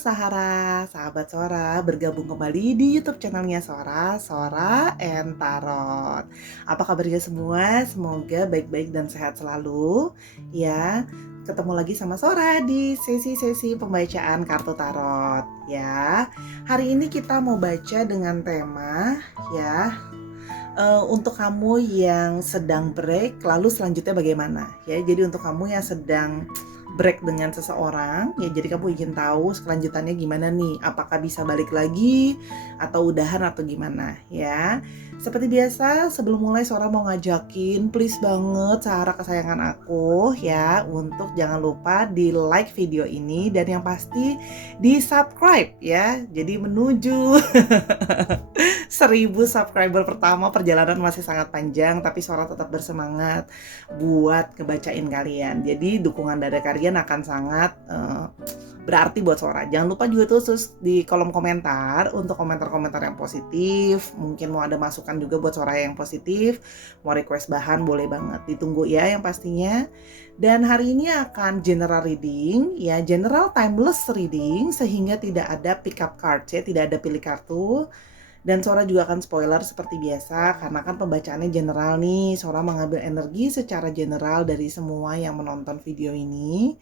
Sahara, sahabat Sora, bergabung kembali di YouTube channelnya Sora, Sora and Tarot. Apa kabarnya semua? Semoga baik-baik dan sehat selalu. Ya, ketemu lagi sama Sora di sesi-sesi pembacaan kartu tarot. Ya, hari ini kita mau baca dengan tema ya. Untuk kamu yang sedang break, lalu selanjutnya bagaimana? Ya, jadi untuk kamu yang sedang break dengan seseorang, ya jadi kamu ingin tahu kelanjutannya gimana nih? Apakah bisa balik lagi atau udahan atau gimana ya? Seperti biasa, sebelum mulai Sora mau ngajakin, please banget Sahara kesayangan aku ya, untuk jangan lupa di like video ini dan yang pasti di subscribe ya. Jadi menuju 1000 subscriber pertama, perjalanan masih sangat panjang, tapi Sora tetap bersemangat buat ngebacain kalian. Jadi dukungan dari kalian akan sangat berarti buat Sora. Jangan lupa juga tuh di kolom komentar untuk komentar-komentar yang positif. Mungkin mau ada masukan juga buat Sora yang positif, mau request bahan boleh banget. Ditunggu ya yang pastinya. Dan hari ini akan general reading ya, general timeless reading, sehingga tidak ada pick up cards ya, tidak ada pilih kartu. Dan Sora juga akan spoiler seperti biasa, karena kan pembacaannya general nih. Sora mengambil energi secara general dari semua yang menonton video ini.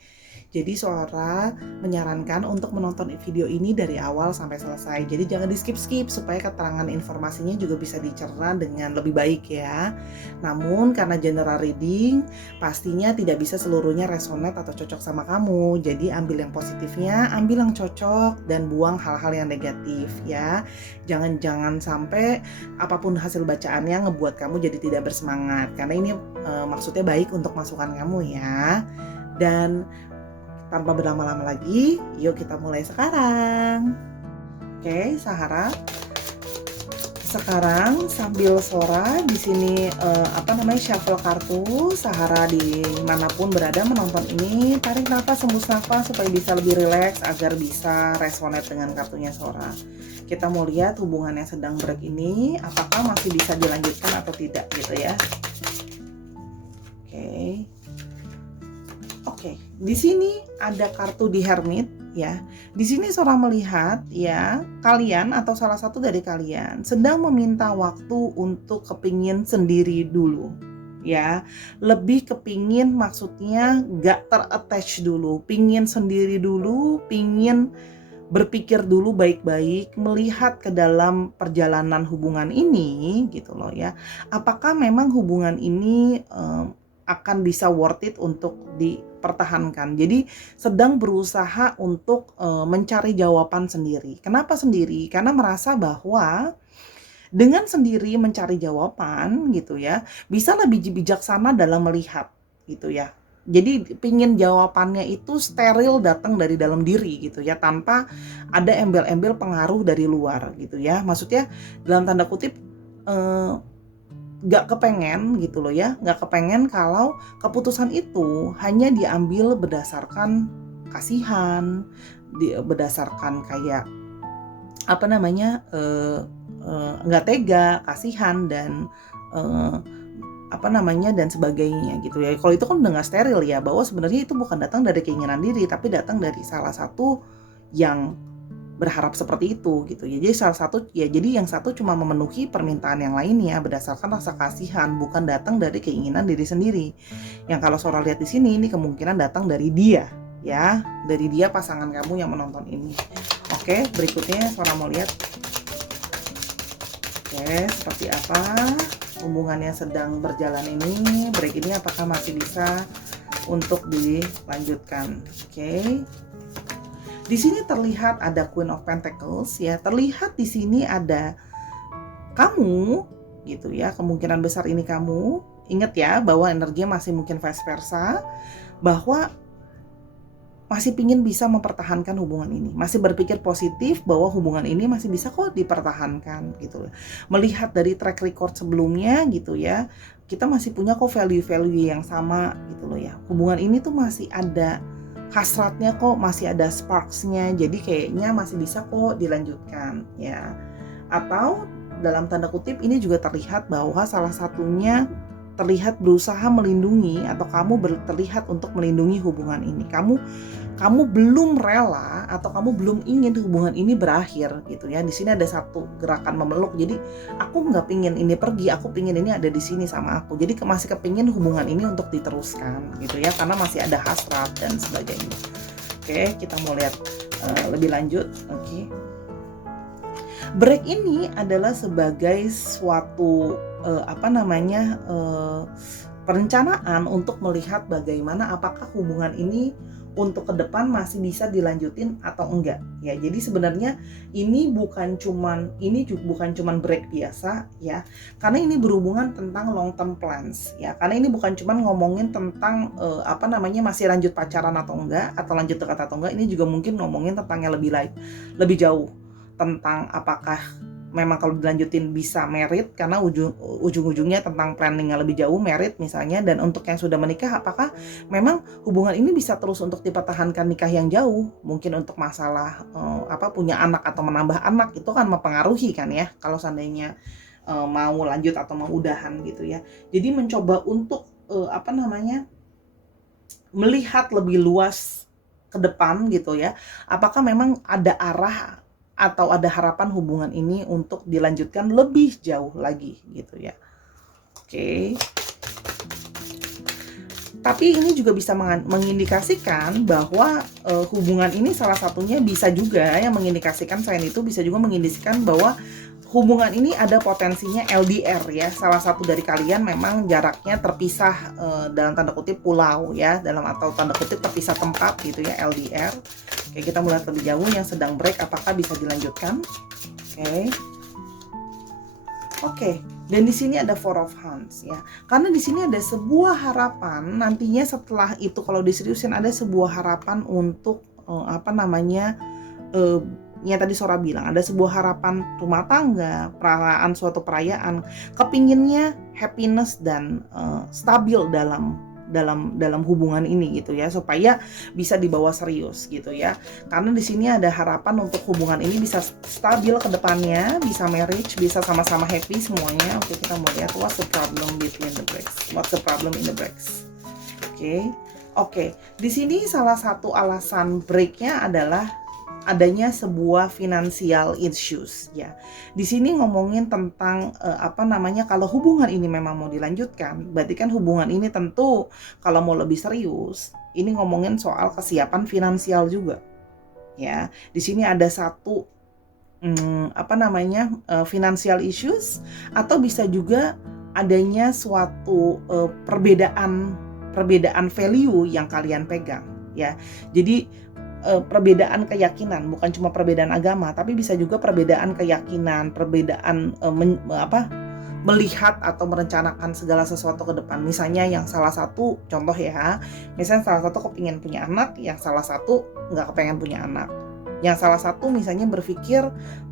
Jadi Sora menyarankan untuk menonton video ini dari awal sampai selesai. Jadi jangan di skip-skip supaya keterangan informasinya juga bisa dicerna dengan lebih baik ya. Namun karena general reading, pastinya tidak bisa seluruhnya resonate atau cocok sama kamu. Jadi ambil yang positifnya, ambil yang cocok, dan buang hal-hal yang negatif ya. Jangan sampai apapun hasil bacaannya ngebuat kamu jadi tidak bersemangat. Karena ini maksudnya baik untuk masukan kamu ya. Dan tanpa berlama-lama lagi, yuk kita mulai sekarang. Oke, Sahara. Sekarang sambil Sora di sini shuffle kartu, Sahara dimanapun berada menonton ini, tarik nafas, hembus nafas supaya bisa lebih rileks agar bisa resonate dengan kartunya Sora. Kita mau lihat hubungan yang sedang break ini apakah masih bisa dilanjutkan atau tidak gitu ya. Oke, di sini ada kartu di Hermit ya. Di sini Sora melihat ya, kalian atau salah satu dari kalian sedang meminta waktu untuk kepingin sendiri dulu ya. Lebih kepingin, maksudnya gak ter-attach dulu, pingin sendiri dulu, pingin berpikir dulu baik-baik, melihat ke dalam perjalanan hubungan ini gitu loh ya. Apakah memang hubungan ini akan bisa worth it untuk dipertahankan. Jadi sedang berusaha untuk mencari jawaban sendiri. Kenapa sendiri? Karena merasa bahwa dengan sendiri mencari jawaban gitu ya, bisa lebih bijaksana dalam melihat gitu ya. Jadi pingin jawabannya itu steril, datang dari dalam diri gitu ya, tanpa ada embel-embel pengaruh dari luar gitu ya. Maksudnya dalam tanda kutip gak kepengen gitu loh ya, gak kepengen kalau keputusan itu hanya diambil berdasarkan kasihan, berdasarkan kayak gak tega, kasihan dan dan sebagainya gitu ya. Kalau itu kan udah gak steril ya, bahwa sebenarnya itu bukan datang dari keinginan diri, tapi datang dari salah satu yang berharap seperti itu gitu ya. Jadi yang satu cuma memenuhi permintaan yang lainnya berdasarkan rasa kasihan, bukan datang dari keinginan diri sendiri. Yang kalau Sora lihat di sini, ini kemungkinan datang dari dia ya, dari dia pasangan kamu yang menonton ini. Oke, berikutnya Sora mau lihat seperti apa hubungan yang sedang berjalan ini, break ini apakah masih bisa untuk dilanjutkan. Di sini terlihat ada Queen of Pentacles ya, terlihat di sini ada kamu gitu ya, kemungkinan besar ini kamu. Ingat ya bahwa energinya masih mungkin vice versa, bahwa masih pingin bisa mempertahankan hubungan ini, masih berpikir positif bahwa hubungan ini masih bisa kok dipertahankan gitu. Melihat dari track record sebelumnya gitu ya, kita masih punya kok value-value yang sama gitu loh ya. Hubungan ini tuh masih ada hasratnya kok, masih ada sparksnya, jadi kayaknya masih bisa kok dilanjutkan ya. Atau dalam tanda kutip ini juga terlihat bahwa salah satunya terlihat berusaha melindungi atau kamu terlihat untuk melindungi hubungan ini. Kamu belum rela atau kamu belum ingin hubungan ini berakhir gitu ya. Di sini ada satu gerakan memeluk. Jadi aku nggak pingin ini pergi, aku pingin ini ada di sini sama aku. Jadi masih kepingin hubungan ini untuk diteruskan gitu ya, karena masih ada hasrat dan sebagainya. Oke, kita mau lihat lebih lanjut. Oke. Break ini adalah sebagai suatu perencanaan untuk melihat bagaimana apakah hubungan ini untuk ke depan masih bisa dilanjutin atau enggak ya. Jadi sebenarnya ini bukan cuman break biasa ya, karena ini berhubungan tentang long term plans ya. Karena ini bukan cuman ngomongin tentang masih lanjut pacaran atau enggak, atau lanjut dekat atau enggak. Ini juga mungkin ngomongin tentang yang lebih jauh, tentang apakah memang kalau dilanjutin bisa merit, karena ujung-ujungnya tentang planning yang lebih jauh, merit misalnya. Dan untuk yang sudah menikah, apakah memang hubungan ini bisa terus untuk dipertahankan nikah yang jauh, mungkin untuk masalah punya anak atau menambah anak, itu kan mempengaruhi kan ya kalau seandainya mau lanjut atau mau udahan gitu ya. Jadi mencoba untuk melihat lebih luas ke depan gitu ya, apakah memang ada arah atau ada harapan hubungan ini untuk dilanjutkan lebih jauh lagi gitu ya. Oke. Tapi ini juga bisa mengindikasikan bahwa hubungan ini salah satunya bisa juga yang mengindikasikan, selain itu bisa juga mengindikasikan bahwa hubungan ini ada potensinya LDR ya. Salah satu dari kalian memang jaraknya terpisah dalam tanda kutip pulau ya, atau tanda kutip terpisah tempat gitu ya, LDR. Oke, kita mulai lebih jauh yang sedang break, apakah bisa dilanjutkan? Oke. Dan di sini ada Four of Wands ya. Karena di sini ada sebuah harapan nantinya setelah itu, kalau diseriusin ada sebuah harapan untuk yang tadi Sora bilang, ada sebuah harapan rumah tangga, suatu perayaan, kepinginnya happiness dan stabil dalam hubungan ini gitu ya, supaya bisa dibawa serius gitu ya. Karena di sini ada harapan untuk hubungan ini bisa stabil ke depannya, bisa marriage, bisa sama-sama happy semuanya. Oke, kita mau lihat what's the problem between the breaks. What's the problem in the breaks? Oke. Di sini salah satu alasan breaknya adalah adanya sebuah financial issues ya. Di sini ngomongin tentang kalau hubungan ini memang mau dilanjutkan, berarti kan hubungan ini tentu kalau mau lebih serius, ini ngomongin soal kesiapan finansial juga. Ya, di sini ada satu financial issues, atau bisa juga adanya suatu perbedaan value yang kalian pegang ya. Jadi perbedaan keyakinan, bukan cuma perbedaan agama, tapi bisa juga perbedaan keyakinan, perbedaan melihat atau merencanakan segala sesuatu ke depan. Misalnya yang salah satu contoh ya, misalnya salah satu kepingin punya anak, yang salah satu nggak kepengen punya anak. Yang salah satu misalnya berpikir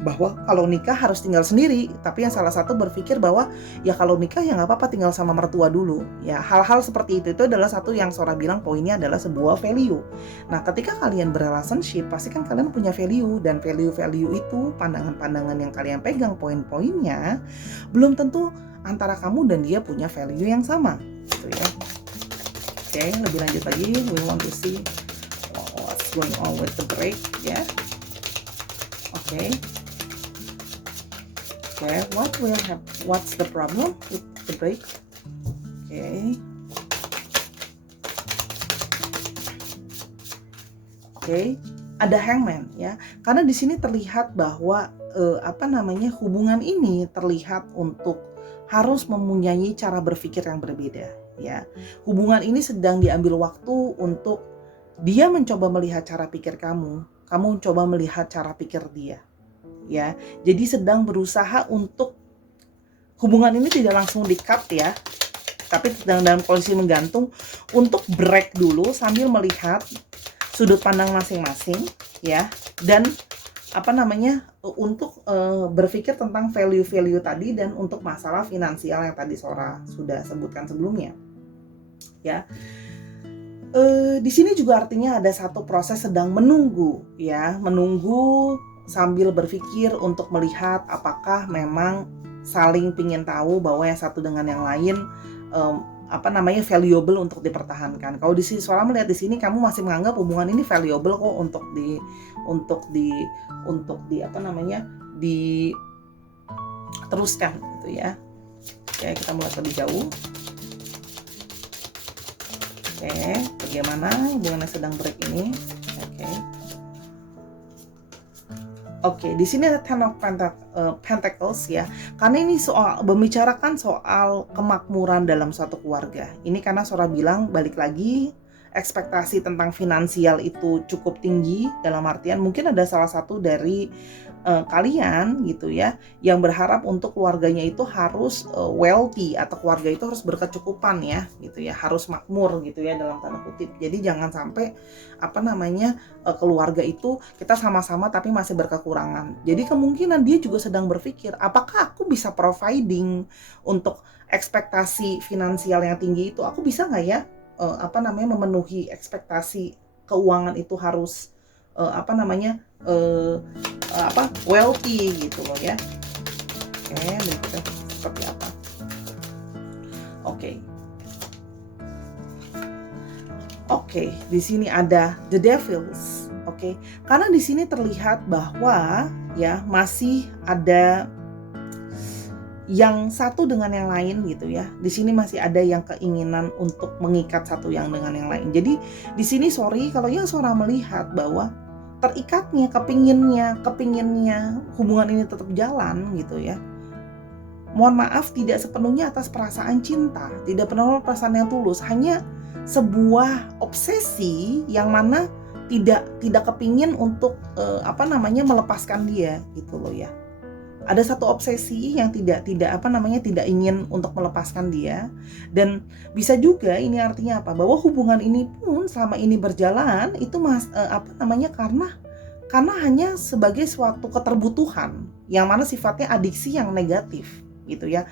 bahwa kalau nikah harus tinggal sendiri, tapi yang salah satu berpikir bahwa ya kalau nikah ya nggak apa-apa tinggal sama mertua dulu. Ya, hal-hal seperti itu adalah satu yang Sora bilang poinnya adalah sebuah value. Nah, ketika kalian berrelationship, pasti kan kalian punya value, dan value-value itu, pandangan-pandangan yang kalian pegang, poin-poinnya, belum tentu antara kamu dan dia punya value yang sama, gitu ya. Oke, lebih lanjut lagi, we want to see what's going on with the break ya. What's the problem with the break? Ada Hangman ya. Karena di sini terlihat bahwa hubungan ini terlihat untuk harus mempunyai cara berpikir yang berbeda ya. Hubungan ini sedang diambil waktu untuk dia mencoba melihat cara pikir kamu coba melihat cara pikir dia ya. Jadi sedang berusaha untuk hubungan ini tidak langsung di-cut ya, tapi sedang dalam kondisi menggantung untuk break dulu sambil melihat sudut pandang masing-masing ya, dan untuk berpikir tentang value-value tadi, dan untuk masalah finansial yang tadi Sora sudah sebutkan sebelumnya ya. Di sini juga artinya ada satu proses sedang menunggu ya, menunggu sambil berpikir untuk melihat apakah memang saling pingin tahu bahwa yang satu dengan yang lain valuable untuk dipertahankan. Kalau di sini Sora melihat di sini kamu masih menganggap hubungan ini valuable kok untuk diteruskan gitu ya. Oke, kita mulai lebih jauh. Oke, bagaimana hubungannya sedang break ini? Oke, di sini ada Ten of Pentacles ya. Karena ini membicarakan soal kemakmuran dalam suatu keluarga. Ini karena Sora bilang balik lagi ekspektasi tentang finansial itu cukup tinggi, dalam artian mungkin ada salah satu dari kalian gitu ya yang berharap untuk keluarganya itu harus wealthy atau keluarga itu harus berkecukupan ya gitu ya, harus makmur gitu ya dalam tanda kutip. Jadi jangan sampai keluarga itu kita sama-sama tapi masih berkekurangan. Jadi kemungkinan dia juga sedang berpikir, apakah aku bisa providing untuk ekspektasi finansial yang tinggi itu, aku bisa nggak ya memenuhi ekspektasi keuangan itu harus wealthy gitu loh ya. Oke, berikutnya seperti apa? Oke, di sini ada The Devils. Oke, karena di sini terlihat bahwa ya masih ada yang satu dengan yang lain gitu ya. Di sini masih ada yang keinginan untuk mengikat satu yang dengan yang lain. Jadi di sini kalau yang Sora melihat bahwa terikatnya, kepinginnya hubungan ini tetap jalan gitu ya. Mohon maaf, tidak sepenuhnya atas perasaan cinta, tidak penuh perasaan yang tulus, hanya sebuah obsesi yang mana tidak kepingin untuk melepaskan dia gitu loh ya. Ada satu obsesi yang tidak ingin untuk melepaskan dia. Dan bisa juga ini artinya apa? Bahwa hubungan ini pun selama ini berjalan itu karena hanya sebagai suatu keterbutuhan yang mana sifatnya adiksi yang negatif gitu ya.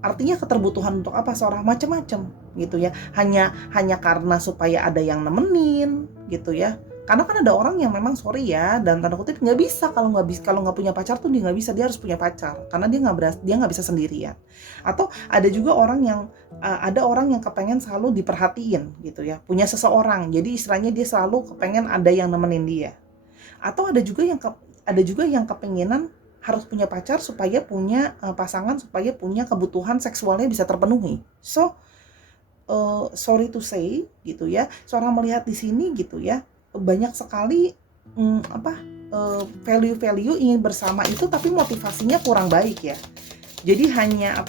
Artinya keterbutuhan untuk apa? Seorang macam-macam gitu ya. Hanya karena supaya ada yang nemenin gitu ya. Karena kan ada orang yang memang dan tanda kutip nggak bisa kalau nggak punya pacar tuh dia nggak bisa, dia harus punya pacar karena dia nggak bisa sendirian. Atau ada juga orang yang kepengen selalu diperhatiin gitu ya, punya seseorang, jadi istilahnya dia selalu kepengen ada yang nemenin dia. Atau ada juga yang kepengenan harus punya pacar supaya punya pasangan, supaya punya kebutuhan seksualnya bisa terpenuhi. So sorry to say gitu ya, seorang melihat di sini gitu ya, banyak sekali value ingin bersama itu tapi motivasinya kurang baik ya. Jadi hanya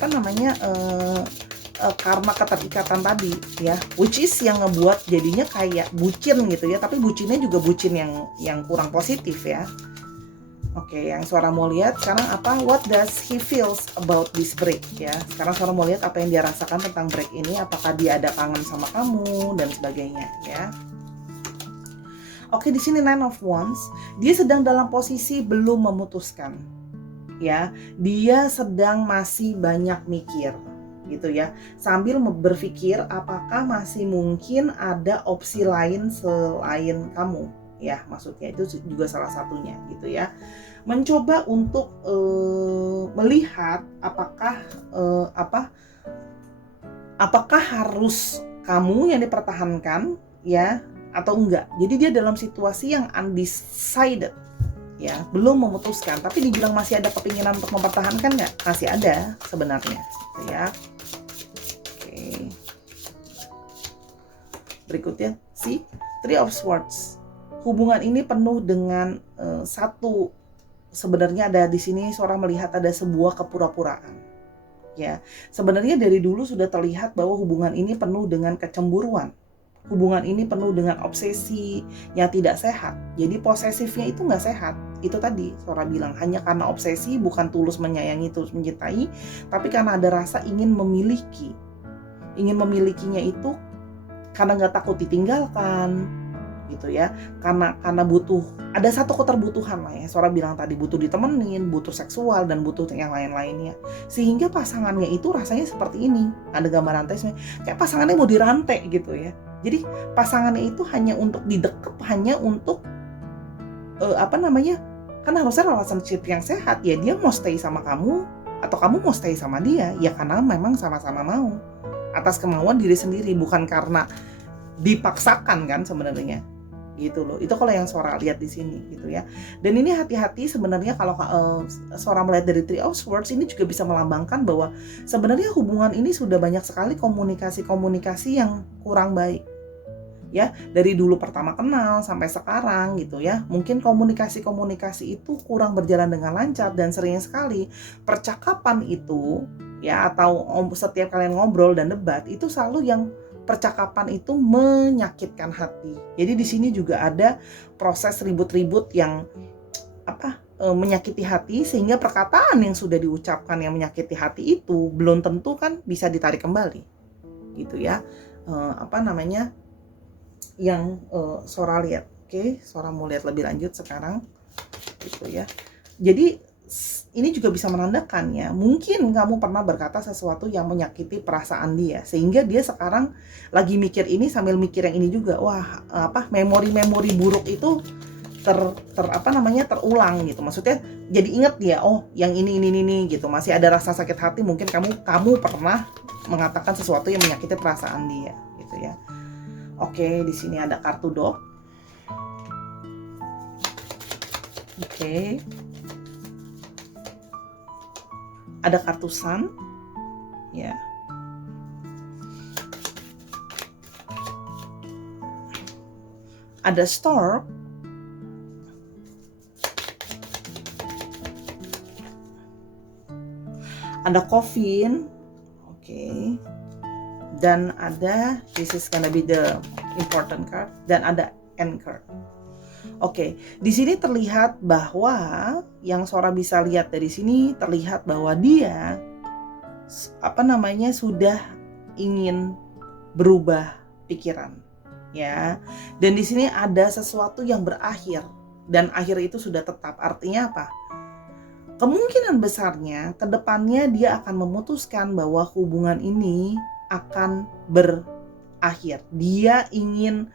karena keterikatan tadi ya, which is yang ngebuat jadinya kayak bucin gitu ya, tapi bucinnya juga bucin yang kurang positif ya. Oke, yang Sora mau lihat sekarang apa? What does he feels about this break ya? Sekarang Sora mau lihat apa yang dia rasakan tentang break ini, apakah dia ada kangen sama kamu dan sebagainya ya. Oke, di sini Nine of Wands, dia sedang dalam posisi belum memutuskan. Ya, dia sedang masih banyak mikir gitu ya. Sambil berpikir apakah masih mungkin ada opsi lain selain kamu. Ya, maksudnya itu juga salah satunya gitu ya. Mencoba untuk melihat apakah harus kamu yang dipertahankan ya atau enggak. Jadi dia dalam situasi yang undecided ya, belum memutuskan, tapi dibilang masih ada kepinginan untuk mempertahankan nggak? Masih ada sebenarnya gitu ya. Oke. Berikutnya si Three of Swords. Hubungan ini penuh dengan sebenarnya ada di sini Sora melihat ada sebuah kepura-puraan. Ya, sebenarnya dari dulu sudah terlihat bahwa hubungan ini penuh dengan kecemburuan. Hubungan ini penuh dengan obsesi yang tidak sehat. Jadi posesifnya itu nggak sehat. Itu tadi Sora bilang, hanya karena obsesi, bukan tulus menyayangi, tulus mencintai, tapi karena ada rasa ingin memiliki. Ingin memilikinya itu karena nggak takut ditinggalkan, gitu ya. Karena butuh, ada satu keterbutuhan lah ya. Sora bilang tadi, butuh ditemenin, butuh seksual, dan butuh yang lain-lainnya. Sehingga pasangannya itu rasanya seperti ini. Ada gambaran tesnya, kayak pasangannya mau dirantai gitu ya. Jadi pasangannya itu hanya untuk didekep, hanya untuk kan harusnya relationship yang sehat ya, dia mau stay sama kamu atau kamu mau stay sama dia ya karena memang sama-sama mau atas kemauan diri sendiri, bukan karena dipaksakan kan sebenarnya gitu loh. Itu kalau yang Sora lihat di sini gitu ya. Dan ini hati-hati sebenarnya kalau Sora melihat dari Three of Swords, ini juga bisa melambangkan bahwa sebenarnya hubungan ini sudah banyak sekali komunikasi yang kurang baik ya, dari dulu pertama kenal sampai sekarang gitu ya. Mungkin komunikasi itu kurang berjalan dengan lancar, dan sering sekali percakapan itu ya, atau setiap kalian ngobrol dan debat itu selalu yang percakapan itu menyakitkan hati. Jadi di sini juga ada proses ribut-ribut yang menyakiti hati, sehingga perkataan yang sudah diucapkan yang menyakiti hati itu belum tentu kan bisa ditarik kembali gitu ya. Yang Sora lihat. Oke, Sora mau lihat lebih lanjut sekarang gitu ya. Jadi ini juga bisa menandakan ya, mungkin kamu pernah berkata sesuatu yang menyakiti perasaan dia, sehingga dia sekarang lagi mikir ini sambil mikir yang ini juga. Wah, memori-memori buruk itu terulang gitu. Maksudnya jadi ingat dia, oh yang ini gitu. Masih ada rasa sakit hati, mungkin kamu pernah mengatakan sesuatu yang menyakiti perasaan dia gitu ya. Oke, di sini ada kartu dog. Oke. Ada kartu sun, ya. Ada storm. Ada coffin, oke. Dan ada, this is gonna be the important card, dan ada anchor. Oke, di sini terlihat bahwa yang Sora bisa lihat dari sini, terlihat bahwa dia sudah ingin berubah pikiran ya. Dan di sini ada sesuatu yang berakhir, dan akhir itu sudah tetap. Artinya apa? Kemungkinan besarnya kedepannya dia akan memutuskan bahwa hubungan ini akan berakhir. Dia ingin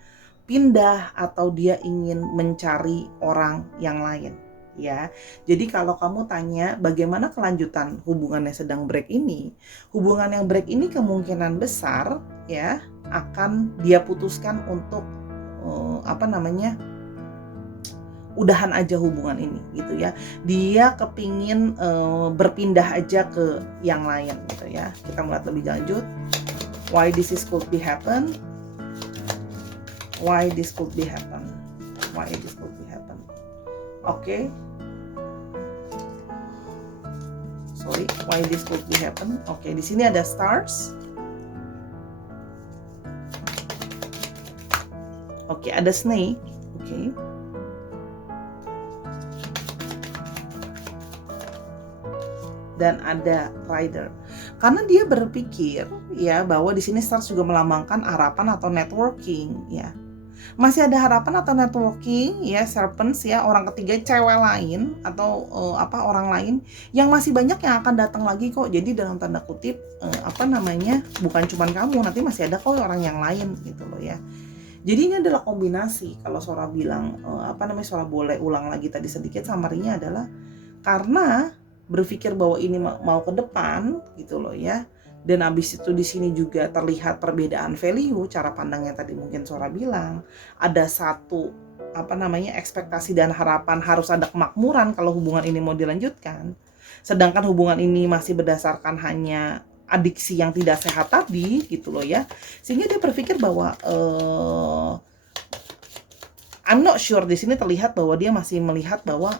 pindah atau dia ingin mencari orang yang lain ya. Jadi kalau kamu tanya bagaimana kelanjutan hubungan yang sedang break ini, hubungan yang break ini kemungkinan besar ya akan dia putuskan untuk udahan aja hubungan ini gitu ya. Dia kepingin berpindah aja ke yang lain gitu ya. Kita melihat lebih lanjut why this is could be happen. Why this could be happen? Why this could be happen? Oke. Sorry, why this could be happen? Oke, di sini ada stars. Oke, ada snake. Oke. Dan ada rider. Karena dia berpikir ya bahwa di sini stars juga melambangkan harapan atau networking ya. Masih ada harapan atau networking ya, serpents ya, orang ketiga, cewek lain atau orang lain yang masih banyak yang akan datang lagi kok. Jadi dalam tanda kutip bukan cuma kamu, nanti masih ada kok orang yang lain gitu loh ya. Jadi ini adalah kombinasi. Kalau Sora bilang Sora boleh ulang lagi tadi sedikit, summary-nya adalah karena berpikir bahwa ini mau ke depan gitu loh ya. Dan habis itu di sini juga terlihat perbedaan value, cara pandangnya tadi mungkin Sora bilang. Ada satu ekspektasi dan harapan harus ada kemakmuran kalau hubungan ini mau dilanjutkan. Sedangkan hubungan ini masih berdasarkan hanya adiksi yang tidak sehat tadi gitu loh ya. Sehingga dia berpikir bahwa I'm not sure, di sini terlihat bahwa dia masih melihat bahwa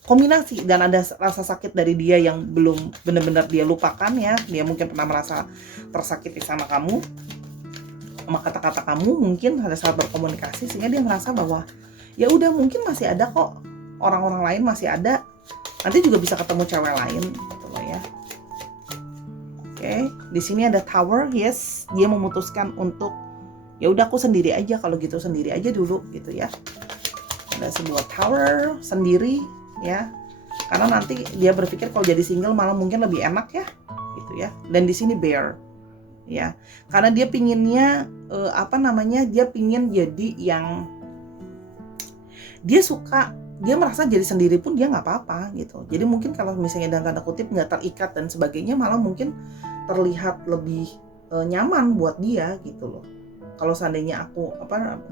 kombinasi, dan ada rasa sakit dari dia yang belum benar-benar dia lupakan ya. Dia mungkin pernah merasa tersakiti sama kamu, sama kata-kata kamu, mungkin pada saat berkomunikasi, sehingga dia merasa bahwa ya udah, mungkin masih ada kok orang-orang lain, masih ada, nanti juga bisa ketemu cewek lain gitu loh ya. Oke, di sini ada tower. Yes, dia memutuskan untuk ya udah, aku sendiri aja, kalau gitu sendiri aja dulu gitu ya. Ada sebuah tower sendiri ya, karena nanti dia berpikir kalau jadi single malah mungkin lebih enak ya gitu ya. Dan di sini bear ya, karena dia pinginnya dia pingin jadi yang dia suka dia merasa jadi sendiri pun dia nggak apa-apa gitu. Jadi mungkin kalau misalnya dalam tanda kutip nggak terikat dan sebagainya, malah mungkin terlihat lebih nyaman buat dia gitu loh. Kalau seandainya aku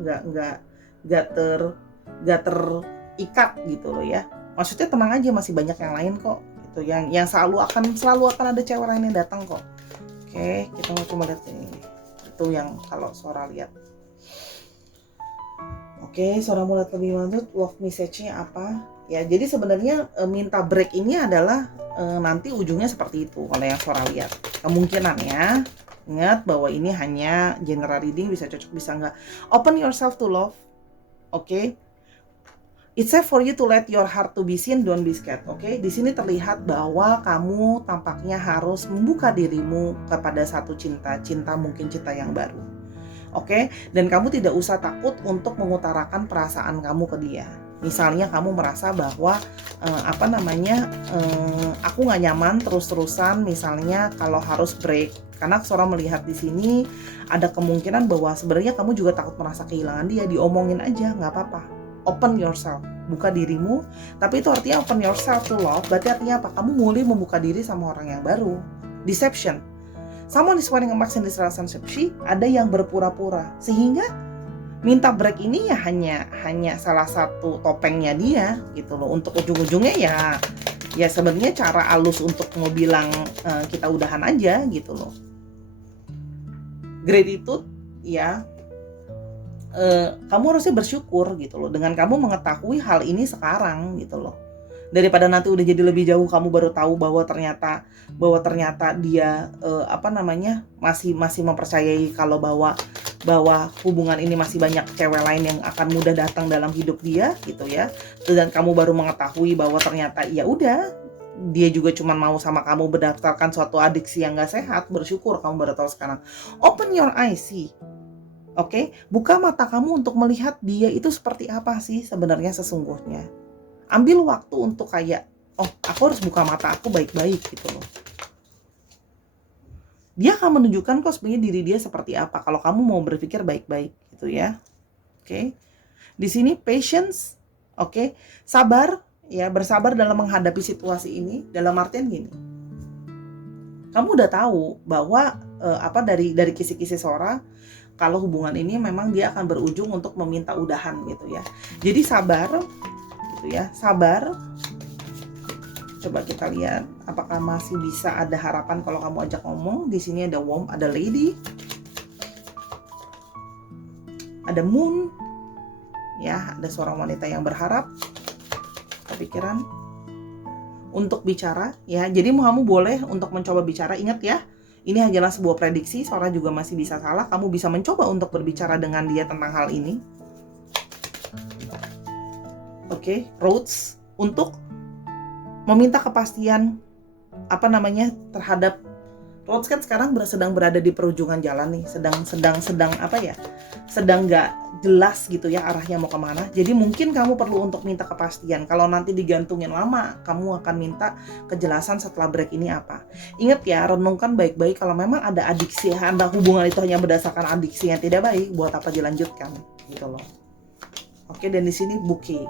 nggak terikat gitu loh ya. Maksudnya tenang aja, masih banyak yang lain kok gitu, yang selalu akan ada cewek lain yang datang kok. Oke, kita mau coba lihat ini. Itu yang kalau Sora lihat. Oke, Sora mau lihat lebih lanjut love message-nya apa? Ya, jadi sebenarnya minta break ini adalah nanti ujungnya seperti itu kalau yang Sora lihat. Kemungkinannya, ingat bahwa ini hanya general reading, bisa cocok bisa enggak. Open yourself to love. Oke. It's safe for you to let your heart to be seen, don't be scared. Oke, di sini terlihat bahwa kamu tampaknya harus membuka dirimu kepada satu cinta mungkin cinta yang baru. Oke, dan kamu tidak usah takut untuk mengutarakan perasaan kamu ke dia. Misalnya kamu merasa bahwa aku nggak nyaman terus-terusan, misalnya kalau harus break. Karena Sora melihat di sini ada kemungkinan bahwa sebenarnya kamu juga takut merasa kehilangan dia. Diomongin aja, nggak apa-apa. Open yourself, buka dirimu. Tapi itu artinya open yourself to love. Berarti artinya apa? Kamu mulai membuka diri sama orang yang baru. Deception. Someone is wearing a mask in this relationship. Ada yang berpura-pura, sehingga minta break ini ya hanya salah satu topengnya dia gitu loh. Untuk ujung-ujungnya ya sebenarnya cara halus untuk mau bilang kita udahan aja gitu loh. Gratitude ya. Kamu harusnya bersyukur gitu loh dengan kamu mengetahui hal ini sekarang gitu loh, daripada nanti udah jadi lebih jauh kamu baru tahu bahwa ternyata dia masih mempercayai kalau bahwa hubungan ini masih banyak cewek lain yang akan mudah datang dalam hidup dia gitu ya, dan kamu baru mengetahui bahwa ternyata ya udah dia juga cuma mau sama kamu berdasarkan suatu adiksi yang gak sehat. Bersyukur kamu baru tahu sekarang. Open your eyes, see. Oke, buka mata kamu untuk melihat dia itu seperti apa sih sebenarnya sesungguhnya. Ambil waktu untuk kayak, aku harus buka mata aku baik-baik gitu loh. Dia akan menunjukkan kok sebenarnya diri dia seperti apa kalau kamu mau berpikir baik-baik gitu ya. Oke. Di sini patience, oke. Sabar ya, bersabar dalam menghadapi situasi ini, dalam artian gini. Kamu udah tahu bahwa dari kisi-kisi Sora, kalau hubungan ini memang dia akan berujung untuk meminta udahan gitu ya. Jadi sabar gitu ya, sabar. Coba kita lihat apakah masih bisa ada harapan kalau kamu ajak ngomong. Di sini ada Worm, ada Lady, ada Moon ya, ada seorang wanita yang berharap, kepikiran untuk bicara ya. Jadi kamu boleh untuk mencoba bicara. Ingat ya, ini hanyalah sebuah prediksi, Sora juga masih bisa salah. Kamu bisa mencoba untuk berbicara dengan dia tentang hal ini. Oke, Roots, untuk meminta kepastian terhadap Roots kan sekarang sedang berada di perujungan jalan nih, sedang nggak jelas gitu ya arahnya mau kemana. Jadi mungkin kamu perlu untuk minta kepastian. Kalau nanti digantungin lama, kamu akan minta kejelasan setelah break ini apa. Ingat ya, renungkan baik-baik. Kalau memang ada adiksi, ada hubungan itu hanya berdasarkan adiksi yang tidak baik, buat apa dilanjutkan gitu loh. Oke, dan di sini bukti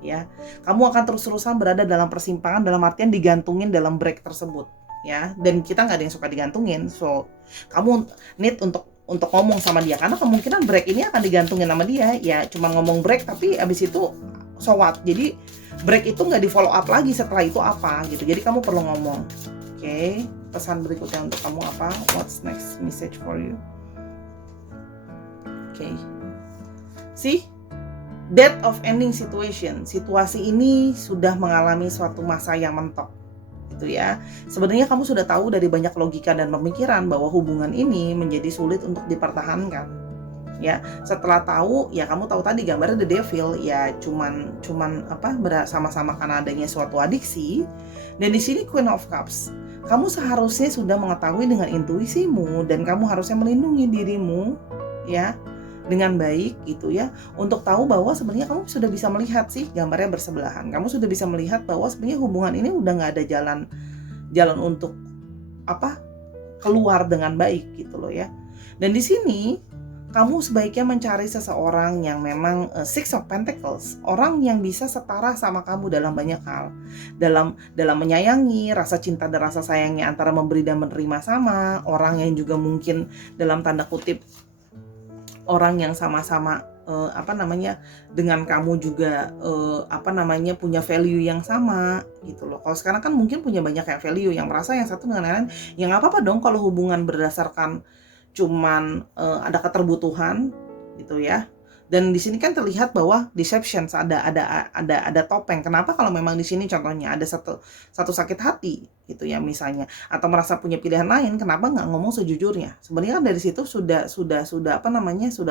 ya, kamu akan terus-terusan berada dalam persimpangan, dalam artian digantungin dalam break tersebut ya. Dan kita nggak ada yang suka digantungin, so kamu need untuk ngomong sama dia, karena kemungkinan break ini akan digantungin sama dia ya. Cuma ngomong break tapi abis itu so what, jadi break itu nggak di follow up lagi setelah itu apa gitu. Jadi kamu perlu ngomong. Oke, pesan berikutnya untuk kamu apa? What's next message for you? Oke, see, death of ending situation. Situasi ini sudah mengalami suatu masa yang mentok gitu ya. Sebenarnya kamu sudah tahu dari banyak logika dan pemikiran bahwa hubungan ini menjadi sulit untuk dipertahankan. Ya, setelah tahu ya, kamu tahu tadi gambarnya the devil ya, cuman bersama-sama karena adanya suatu adiksi. Dan di sini Queen of Cups. Kamu seharusnya sudah mengetahui dengan intuisimu, dan kamu harusnya melindungi dirimu ya dengan baik gitu ya, untuk tahu bahwa sebenarnya kamu sudah bisa melihat sih gambarnya bersebelahan. Kamu sudah bisa melihat bahwa sebenarnya hubungan ini udah nggak ada jalan untuk keluar dengan baik gitu loh ya. Dan di sini kamu sebaiknya mencari seseorang yang memang Six of Pentacles, orang yang bisa setara sama kamu dalam banyak hal, dalam menyayangi, rasa cinta dan rasa sayangnya antara memberi dan menerima sama, orang yang juga mungkin dalam tanda kutip orang yang sama-sama dengan kamu juga punya value yang sama gitu loh. Kalau sekarang kan mungkin punya banyak kayak value yang merasa yang satu dengan lain, ya nggak apa-apa dong kalau hubungan berdasarkan cuman ada keterbutuhan gitu ya. Dan di sini kan terlihat bahwa deception, ada topeng. Kenapa kalau memang di sini contohnya ada satu sakit hati gitu ya misalnya, atau merasa punya pilihan lain, kenapa nggak ngomong sejujurnya? Sebenarnya kan dari situ sudah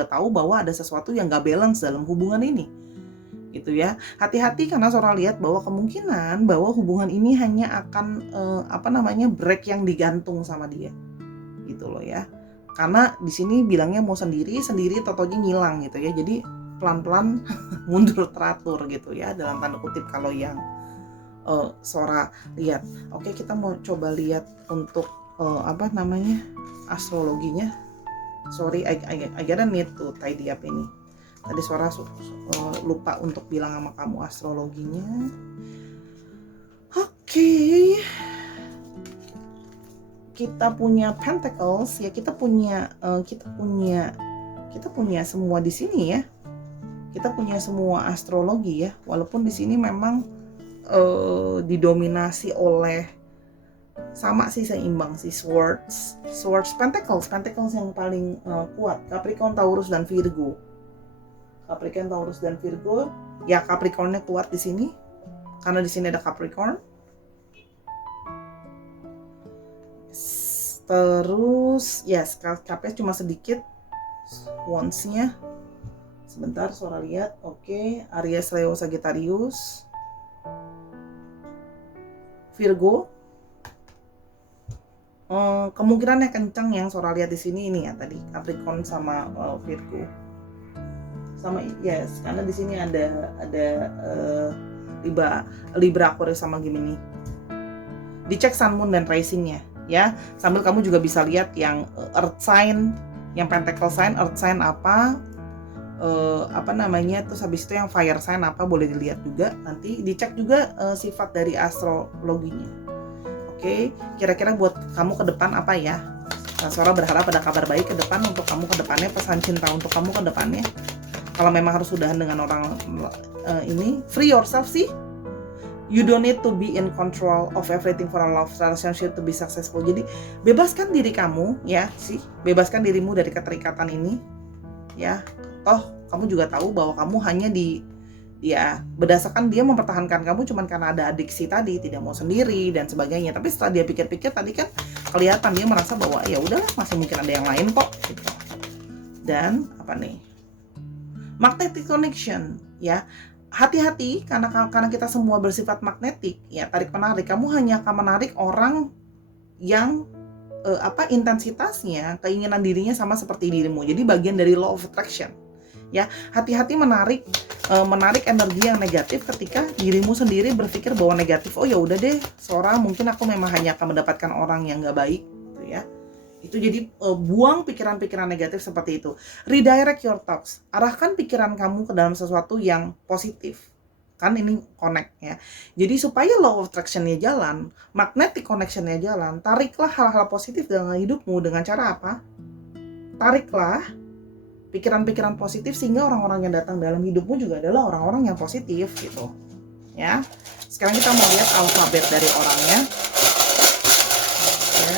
tahu bahwa ada sesuatu yang nggak balance dalam hubungan ini gitu ya. Hati-hati karena seorang lihat bahwa kemungkinan bahwa hubungan ini hanya akan break yang digantung sama dia gitu loh ya. Karena di sini bilangnya mau sendiri totonya ngilang gitu ya. Jadi pelan-pelan mundur teratur gitu ya dalam tanda kutip kalau yang Sora lihat. Oke, kita mau coba lihat untuk astrologinya. Sorry, I gotta need to tidy up ini. Tadi Sora lupa untuk bilang sama kamu astrologinya. Oke. Kita punya Pentacles ya, kita punya semua di sini ya. Kita punya semua astrologi ya, walaupun di sini memang didominasi oleh sama sih, seimbang sih, Swords, Pentacles yang paling kuat, Capricorn, Taurus dan Virgo. Ya, Capricornnya kuat di sini karena di sini ada Capricorn. Terus ya capek cuma sedikit wands-nya. Sebentar Sora lihat. Oke, Aries, Leo, Sagittarius, Virgo. Kemungkinannya kencang yang Sora lihat di sini ini ya tadi Capricorn sama Virgo. Sama yes, karena di sini ada Libra, Aquarius sama Gemini. Dicek Sun, Moon dan Rising-nya. Ya, sambil kamu juga bisa lihat yang earth sign, yang pentacle sign, earth sign terus habis itu yang fire sign apa, boleh dilihat juga. Nanti dicek juga sifat dari astrologinya. Oke, kira-kira buat kamu ke depan apa ya? Sora berharap ada kabar baik ke depan untuk kamu ke depannya, pesan cinta untuk kamu ke depannya. Kalau memang harus sudahan dengan orang ini, free yourself sih. You don't need to be in control of everything for a love relationship to be successful. Jadi bebaskan diri kamu ya sih, bebaskan dirimu dari keterikatan ini ya. Toh kamu juga tahu bahwa kamu hanya berdasarkan dia mempertahankan kamu cuman karena ada adiksi tadi, tidak mau sendiri dan sebagainya. Tapi setelah dia pikir-pikir tadi kan kelihatan dia merasa bahwa ya udahlah, masih mungkin ada yang lain kok gitu. Dan magnetic connection ya. Hati-hati karena kita semua bersifat magnetik ya, tarik menarik. Kamu hanya akan menarik orang yang intensitasnya, keinginan dirinya sama seperti dirimu. Jadi bagian dari law of attraction. Ya, hati-hati menarik energi yang negatif ketika dirimu sendiri berpikir bahwa negatif. Oh ya udah deh, Sora, mungkin aku memang hanya akan mendapatkan orang yang nggak baik gitu ya. Itu jadi buang pikiran-pikiran negatif seperti itu. Redirect your thoughts. Arahkan pikiran kamu ke dalam sesuatu yang positif. Kan ini connect ya. Jadi supaya law of attraction-nya jalan, magnetic connection-nya jalan, tariklah hal-hal positif dalam hidupmu dengan cara apa? Tariklah pikiran-pikiran positif sehingga orang-orang yang datang dalam hidupmu juga adalah orang-orang yang positif gitu. Ya. Sekarang kita mau lihat alfabet dari orangnya. Ya.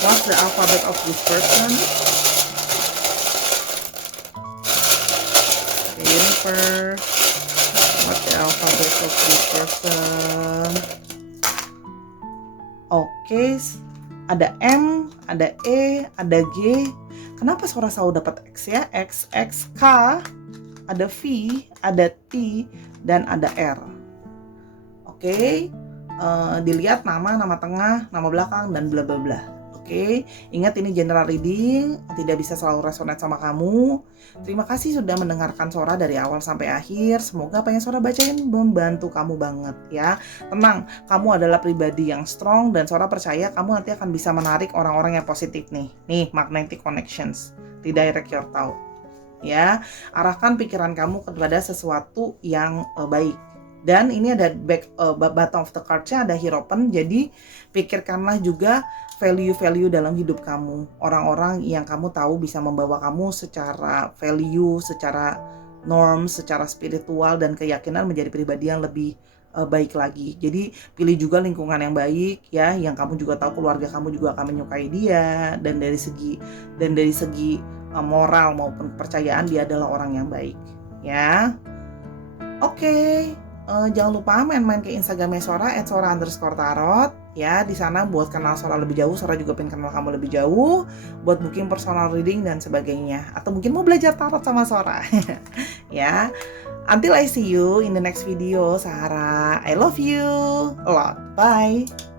What's the alphabet of this person? The universe. What's the alphabet of this person? Oke, ada M, ada E, ada G. Kenapa Sora selalu dapat X ya? X, K, ada V, ada T, dan ada R. Oke, dilihat nama tengah, nama belakang, dan bla bla bla. Oke, ingat ini general reading, tidak bisa selalu resonate sama kamu. Terima kasih sudah mendengarkan Sora dari awal sampai akhir. Semoga apa yang Sora bacain membantu kamu banget ya. Tenang, kamu adalah pribadi yang strong dan Sora percaya kamu nanti akan bisa menarik orang-orang yang positif nih. Nih, magnetic connections, redirect your thought. ya. Arahkan pikiran kamu kepada sesuatu yang baik. Dan ini ada bottom of the card-nya ada Hierophant, jadi pikirkanlah juga value-value dalam hidup kamu. Orang-orang yang kamu tahu bisa membawa kamu secara value, secara norm, secara spiritual dan keyakinan menjadi pribadi yang lebih baik lagi. Jadi pilih juga lingkungan yang baik ya, yang kamu juga tahu keluarga kamu juga akan menyukai dia, dan dari segi moral maupun kepercayaan dia adalah orang yang baik ya. Oke, jangan lupa main-main ke Instagramnya Sora @sora_tarot ya. Di sana buat kenal Sora lebih jauh, Sora juga pengen kenal kamu lebih jauh, buat booking personal reading dan sebagainya. Atau mungkin mau belajar tarot sama Sora. Ya. Until I see you in the next video, Sarah. I love you a lot. Bye.